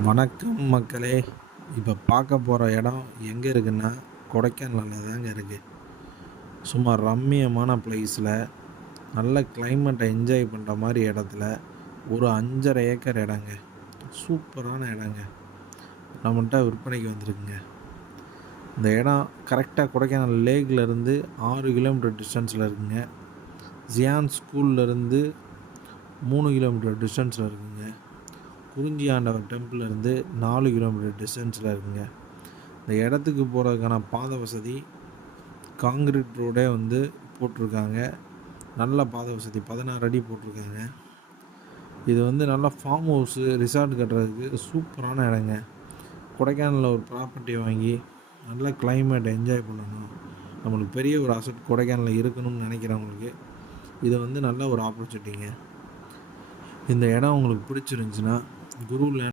வணக்கம் மக்களே. இப்போ பார்க்க போகிற இடம் எங்கே இருக்குன்னா, கொடைக்கானலில் தாங்க இருக்குது. சும்மா ரம்மியமான ப்ளேஸில் நல்ல கிளைமேட்டை என்ஜாய் பண்ணுற மாதிரி இடத்துல ஒரு 5.5 ஏக்கர் இடங்க. சூப்பரான இடங்க. நம்மகிட்ட விற்பனைக்கு வந்திருக்குங்க. இந்த இடம் கரெக்டாக கொடைக்கானல் லேக்லேருந்து 6 கிலோமீட்டர் டிஸ்டன்ஸில் இருக்குங்க. ஜியான் ஸ்கூல்லேருந்து 3 கிலோமீட்டர் டிஸ்டன்ஸில் இருக்குங்க. குறிஞ்சி ஆண்டவர் டெம்பிள்லேருந்து 4 கிலோமீட்டர் டிஸ்டன்ஸில் இருக்குங்க. இந்த இடத்துக்கு போகிறதுக்கான பாதை வசதி காங்கிரீட் ரோடே போட்டிருக்காங்க. நல்ல பாதை வசதி 16 அடி போட்டிருக்காங்க. இது நல்லா ஃபார்ம் ஹவுஸு ரிசார்ட் கட்டுறதுக்கு சூப்பரான இடங்க. கொடைக்கானலில் ஒரு ப்ராப்பர்ட்டி வாங்கி நல்ல கிளைமேட் என்ஜாய் பண்ணணும், நம்மளுக்கு பெரிய ஒரு அசட் கொடைக்கானலில் இருக்கணும்னு நினைக்கிறவங்களுக்கு இது நல்ல ஒரு ஆப்பர்ச்சுனிட்டிங்க. இந்த இடம் உங்களுக்கு பிடிச்சிருந்துச்சின்னா குரு லேண்ட்